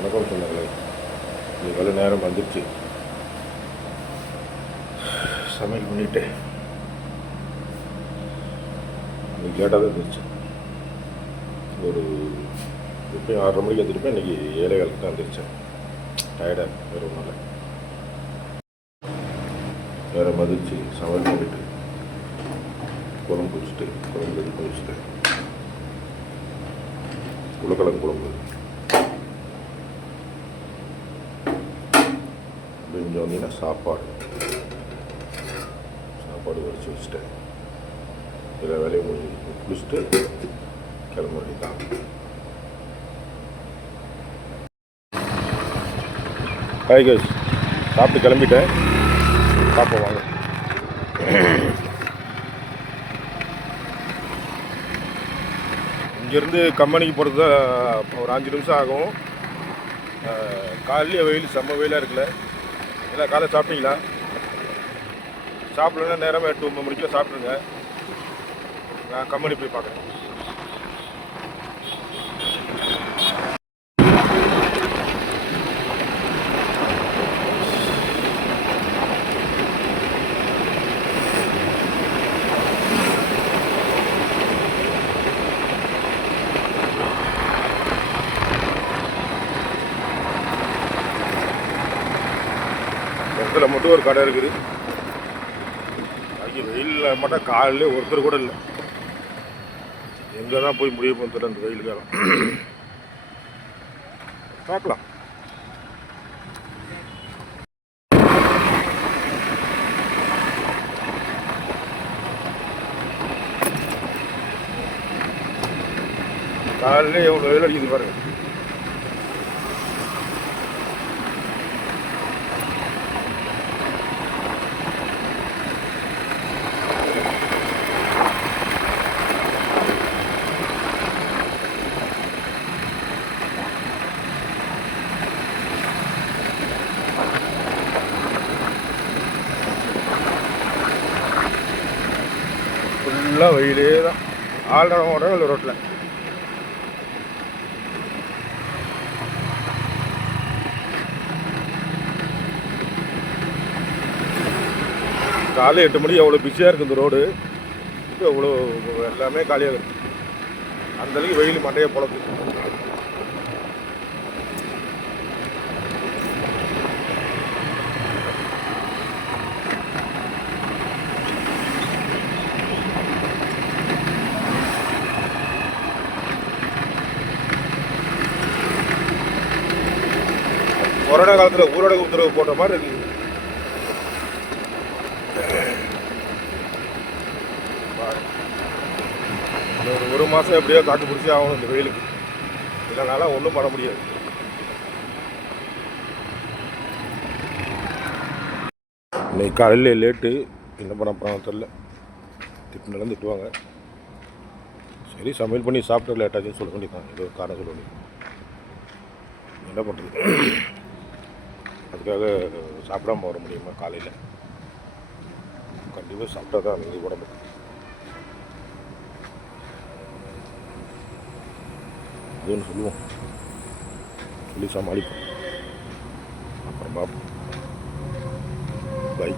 வணக்கம் சொன்னாங்களே, இன்னைக்கு வேலை நேரம் வந்துடுச்சு. சமையல் பண்ணிவிட்டு இன்னைக்கு லேட்டாக தான் இருந்துச்சு. ஒரு எப்பயும் 6:30 மணிக்கு வந்துருப்பேன். இன்றைக்கி 7:15 தான் வந்துருச்சேன். டயர்டாக வேறு ஒன்றும் இல்லை. வேறு மதிச்சு சமையல் பண்ணிவிட்டு குழம்பு குடிச்சிட்டு குழம்பு ரெடி பண்ணி வச்சுட்டு உருளைக்கிழங்கு குழம்பு கொஞ்சம் வந்தீங்கன்னா சாப்பாடு வடித்து வச்சுட்டேன். எல்லா வேலையும் முடிஞ்சு குளிச்சுட்டு கிளம்ப வேண்டியதான். ஹாய் கைஸ், சாப்பிட்டு கிளம்பிட்டேன். பார்ப்போம் வாங்க. இங்கேருந்து கம்பெனிக்கு போகிறது தான் ஒரு 5 நிமிஷம் ஆகும். காலையிலே வெயில் செம்ம வெயிலாக இருக்குல்ல. எல்லாம் காலை சாப்பிட்டீங்களா? சாப்பிட்லன்னா நேரமாக 8-9 மணிக்கெலாம் சாப்பிட்ருங்க. நான் கம்பெனி போய் பார்க்குறேன். இடத்துல மட்டும் ஒரு கடை இருக்குது. அங்கே வெயிலில் மட்டும் காலையிலே ஒருத்தர் கூட இல்லை. எங்கே தான் போய் முடிய போகிறது அந்த வெயில் காலம். பார்க்கலாம். காலையிலே எவ்வளோ வெயில் அடிக்குது பாருங்க. ஃபுல்லாக வெயிலே தான். ஆள்நடம் ஓடுறாங்க இல்லை ரோட்டில். காலை 8 மணிக்கு எவ்வளோ பிஸியாக இருக்குது இந்த ரோடு. இப்போ எவ்வளோ எல்லாமே காலியாக இருக்குது. அந்தளவுக்கு வெயில் மண்டையை பொழப்பு. கொரோனா காலத்தில் ஊரடங்கு உத்தரவு போட்ட மாதிரி இருக்குது. ஒரு மாதம் எப்படியோ காட்டு பிடிச்சி ஆகணும் இந்த வெயிலுக்கு. இல்லைனால ஒன்றும் பண்ண முடியாது. இன்னைக்கு காலையில் லேட்டு. என்ன பண்ண போகிறாங்க தெரில. திட்டுனாலும் திட்டுவாங்க. சரி, சமையல் பண்ணி சாப்பிட்டு லேட்டாச்சுன்னு சொல்ல வேண்டியதான். ஏதோ காரணம் சொல்ல வேண்டியது. என்ன பண்ணுறது? அதுக்காக சாப்பிடாம வர முடியுமா? காலையில் கண்டிப்பாக சாப்பிட்டா தான் இது உடம்பு. அதுன்னு சொல்லுவோம், சொல்லி சமாளிப்போம். அப்புறம் பார்ப்போம். பை.